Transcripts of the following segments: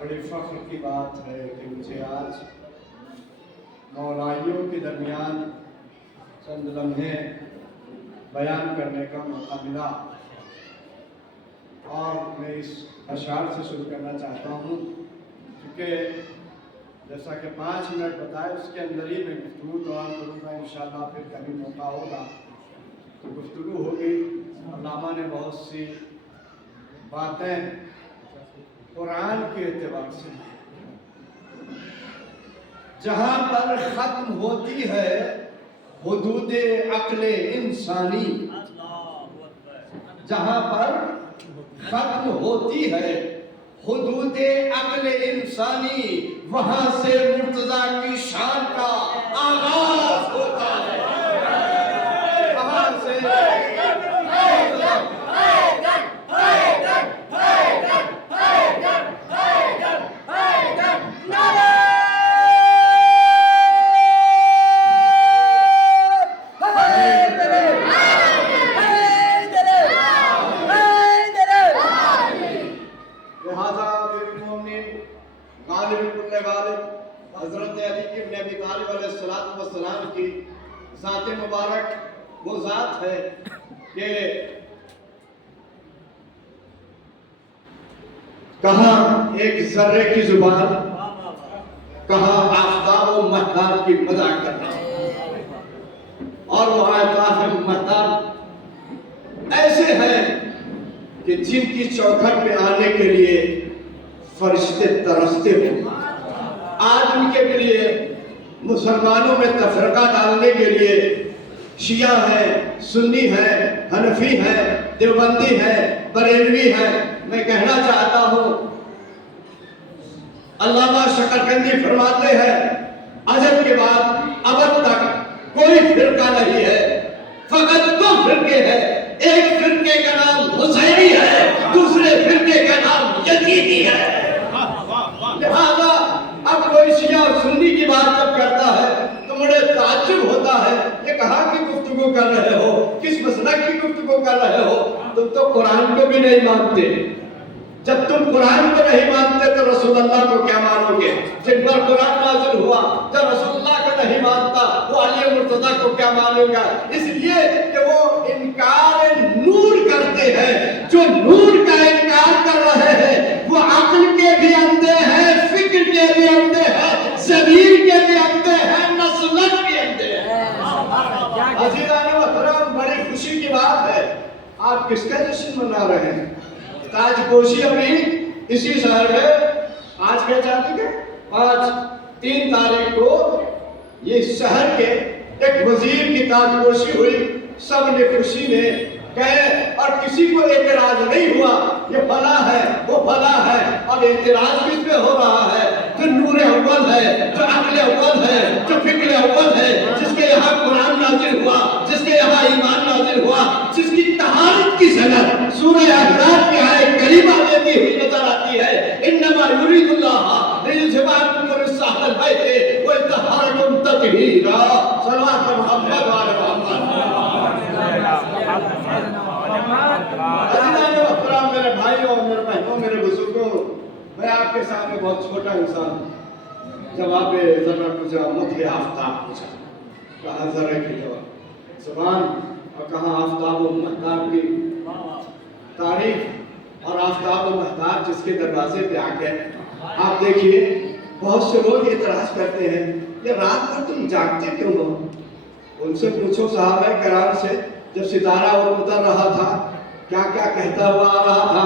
बड़ी फख्र की बात है कि मुझे आज मौलाइयों के दरमियान चंद लम्हे बयान करने का मौका मिला और मैं इस अशार से शुरू करना चाहता हूँ क्योंकि जैसा कि 5 मिनट बताए उसके अंदर ही मैं गुफ्तगू दौरान करूँगा। इंशाअल्लाह फिर कभी मौका होगा तो गुफ्तगू होगी। अल्लामा ने बहुत सी बातें कुरान के एतबार से जहाँ पर ख़त्म होती है हुदूद अक्ल इंसानी, जहाँ पर ख़त्म होती है हुदूद अक्ल इंसानी, वहाँ से मुर्तज़ा की शान का आगाज होता है। वहाँ से हज़रत अली इब्न अबी तालिब अलैहिस्सलाम की ज़ात मुबारक वो ज़ात है कि कहाँ एक ज़र्रे की ज़ुबान, कहाँ आफ़ताब व महताब की मज़ाक करना, और वो आफ़ताब व महताब ऐसे हैं कि जिनकी चौखट में आने के लिए फरिश्ते तरसते हैं। आज उनके लिए मुसलमानों में तफरका डालने के लिए शिया है, सुन्नी है, हनफी है, देवबंदी है, बरेलवी है। मैं कहना चाहता हूँ अल्लामा शकरकंदी फरमाते हैं अजब के बाद अब तक कोई फिरका नहीं है, फकत 2 फिरके हैं। एक फिरके का नाम हुसैनी है, दूसरे फिरके का नाम यजीदी है। लिहाजा अब कोई शिया और सुन्नी की बात जब करता है तो मुझे ताज्जुब होता है, ये कहाँ की गुफ्तगू कर रहे हो, किस मसलक की गुफ्तगू कर रहे हो? तुम तो कुरान को भी नहीं मानते। जब तुम कुरान को नहीं मानते तो रसूलुल्लाह को क्या मानोगे? जिन पर कुरान नाज़िल हुआ जब रसूलुल्लाह को नहीं मानता वो अली मुर्तज़ा को क्या मानेगा? इसलिए कि वो इनकार नूर करते हैं। जो नूर का इनकार कर रहे हैं वो अक्ल के भी अंधे हैं, फिक्र के भी अंधे हैं, ज़मीर के भी अंधे हैं, नस्लत के अंधे हैं। अज़ीज़ान मोहतरम, बड़ी खुशी की बात है। आप किसका जश्न मना रहे हैं? ताजपोशी अभी इसी शहर में आज क्या तारीख है? 3 तारीख को ये शहर के एक वजीर की ताजपोशी हुई। सब ने खुशी में गए और किसी को एतराज नहीं हुआ। ये फला है, वो फला है, और एतराज किस पे हो रहा है? जो नूर अव्वल है, जो अक्ल अव्वल है, जो फिक्र अव्वल है, जिसके यहाँ कुरान नाज़िल हुआ, जिसके यहाँ ईमान नाज़िल हुआ, जिसकी तहारत की सनद सूरह अहज़ाब की आयत करीमा में दी हुई नजर आती है। इन्नमा युरीदुल्लाह लियुज़हिबा अन्कुम रिस्साहल बैति व यतहहरकुम तत्हीरा। सल्लल्लाहु अलैहि मुहम्मद व आले मुहम्मद। मेरे भाइयों, मेरे बहनों, मेरे बुजुर्गों, मैं आपके सामने बहुत छोटा इंसान हूँ। जवाब ज़रा पूछा, मुझे आफ्ताब पूछा, कहाँ ज़रा की जवाब ज़बान और कहाँ आफ्ताब व महताब की तारीफ, और आफ्ताब व महताब जिसके दरवाजे पे आके आप देखिए बहुत से लोग एतराज करते हैं ये रात भर तुम जागते क्यों हो? उनसे पूछो सहाबा कराम से, जब सितारा उतर रहा था क्या क्या कहता हुआ आ रहा था?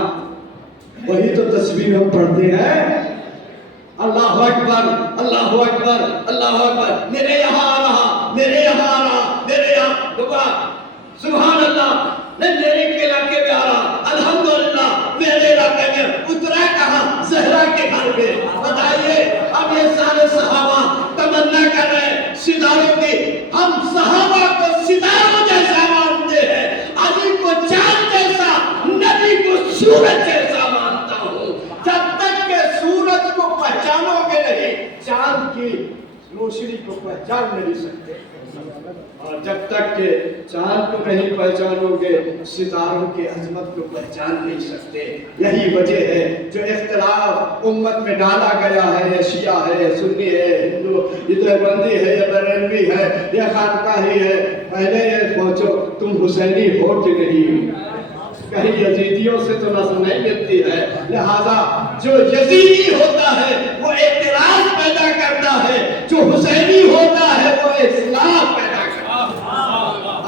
वही तो तस्बीह हम पढ़ते हैं, अल्लाहु अकबर, अल्लाहु अकबर, अल्लाहु अकबर। मेरे यहाँ आ रहा, मेरे यहाँ आ रहा, मेरे यहाँ दुआ, सुभान अल्लाह। मेरे इलाके में आ रहा, अल्हम्दुलिल्लाह। मेरे इलाके में उतरा कहाँ? ज़हरा के घर पे। बताइए, अब ये सारे सहाबा तमन्ना कर रहे हैं सितारों की। हम सहाबा को सितारों जैसा मानते हैं, अली को चांद जैसा, नबी को सूरज जैसा मानता हूँ। जब तक के सूरज को पहचानोगे नहीं, चांद की रोशनी को पहचान नहीं सकते, और जब तक के चांद को नहीं पहचानोगे सितारों की अजमत को पहचान नहीं सकते। यही वजह है जो इख्तिलाफ उम्मत में डाला गया है, ये शिया है, ये सुन्नी है, हिंदू, ये देवबंदी है, ये बरेलवी है, ये खानकाही है। पहले ये सोचो तुम हुसैनी हो कि नहीं, कहीं यजीदियों से तो नस्ल नहीं मिलती है। लिहाजा जो यजीदी होता है वो एतराज पैदा करता है, जो हुसैनी होता है वो इस्लाह पैदा करता है।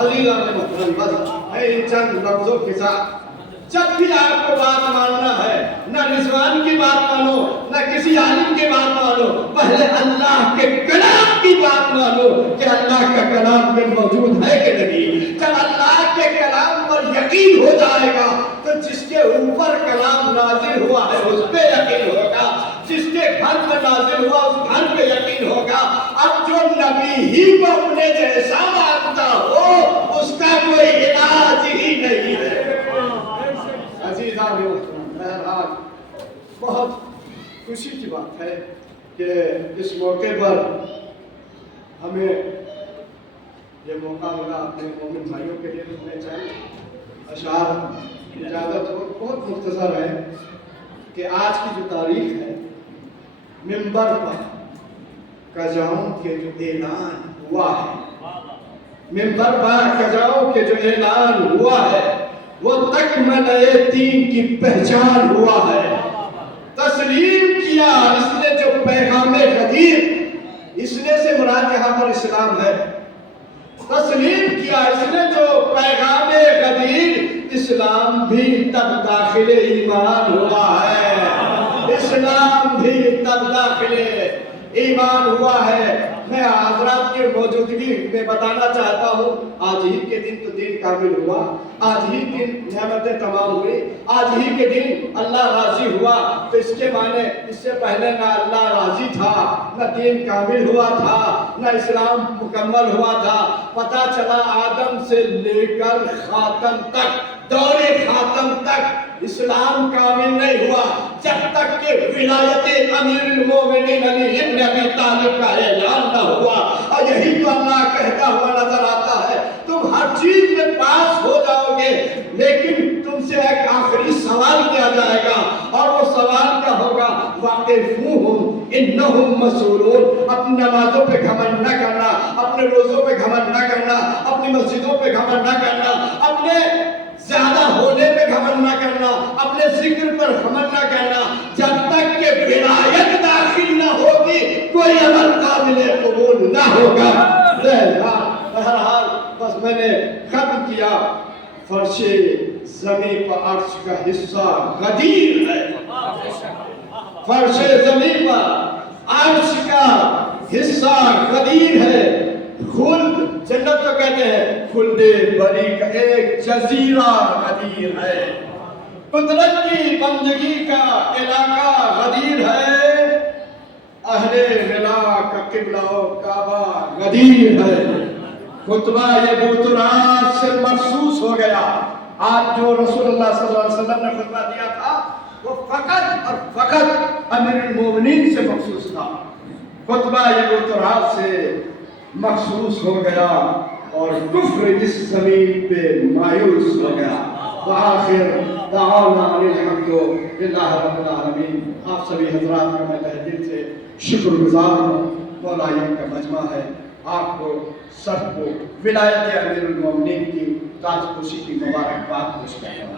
अजीज़ान मोहतरम, बस इन चंद लफ्जों के साथ जब भी आपको बात मानना है, न रिजवान की बात मानो, न किसी आलिम की बात मानो, पहले अल्लाह के कलाम की बात मानो कि अल्लाह का कलाम में मौजूद है कि नहीं। जब अल्लाह के कलाम पर यकीन हो जाएगा तो जिसके ऊपर कलाम नाजिल हुआ है उस पे यकीन होगा, जिसके घर में नाजिल हुआ उस घर पे यकीन होगा। अब जो नबी ही को अपने जैसा मानता हो उसका कोई इलाज ही नहीं है। बहरहाल बहुत खुशी की बात है कि इस मौके पर हमें ये मौका मिला अपने मोमिन भाइयों के लिए सुनने चाहिए अशार। इजाज़त हो, बहुत मुख्तसर है कि आज की जो तारीख है, मिंबर पर कजाओं के जो ऐलान हुआ है, मिंबर पर कजाओं के जो ऐलान हुआ है वो तकमल-ए दीन की पहचान हुआ है। तस्लीम किया इसने जो पैगामे गदीर, इसने से मुराद यहाँ पर इस्लाम है। तस्लीम किया इसने जो पैगामे गदीर, इस्लाम भी तब दाखिले ईमान हुआ है, इस्लाम भी तब दाखिले ईमान हुआ है। मैं हज़रात की मौजूदगी में बताना चाहता हूँ, आज ही के दिन तो दिन कामिल हुआ, आज ही दिन नेमतें तमाम हुई, आज ही के दिन अल्लाह राजी हुआ। तो इसके माने इससे पहले ना अल्लाह राजी था, न दिन कामिल हुआ था, न इस्लाम मुकम्मल हुआ था। पता चला आदम से लेकर खातम तक, दौरे खातम तक इस्लाम कामिल नहीं हुआ जब तक कि विलायत अमीरुल मोमिनीन अली इब्न अबी तालिब का ऐलान न हुआ। और यही तो अल्लाह कहता हुआ नजर आता है, तुम हर चीज में पास हो जाओगे, लेकिन तुमसे एक आखिरी सवाल किया जाएगा और वो सवाल क्या होगा, वाक़िफ़ूहुम इन्नहुम मसूलून। अपनी नमाजों पे घमंड न करना, अपने रोज़ों पे घमंड न करना, अपनी मस्जिदों पे घमंड न करना, अपने ज्यादा होने पे घमंड न करना, अपने जिक्र पर घमंड न करना। जब तक के विलायत दाखिल न होगी कोई अमल काबिल कबूल न होगा। बहरहाल बस मैंने खत्म किया। फर्शे ज़मीन पर अर्श का हिस्सा गदीर है, फर्शे ज़मीन पर अर्श का हिस्सा गदीर है। खुल्द जन्नत को कहते हैं, खुल्दे बरी का एक जजीरा गदीर है। कुदरत की बंदगी का इलाका गदीर है। अहले मिला का किबला काबा गदीर है। खुतबा ये बुतराज से महसूस हो गया। आज जो रसूलुल्लाह सल्लल्लाहु अलैहि वसल्लम ने खुतबा दिया था वो फकत और फकत अमीरुल मोमिनीन से महसूस था। खुतबा ये बुतराज से महसूस हो गया और कुफ्र इस जमीन पे मायूस हो गया। आखिर दाअवाना अल्हम्दुलिल्लाह रब्बिल आलमीन। आप सभी हजरात का मैं तहे दिल से शुक्रगुजार हूँ। मौला का मजमा है, आपको सबको विलायत अमीरुल मोमिनीन की ताजपोशी की मुबारकबाद पेश करता हूँ।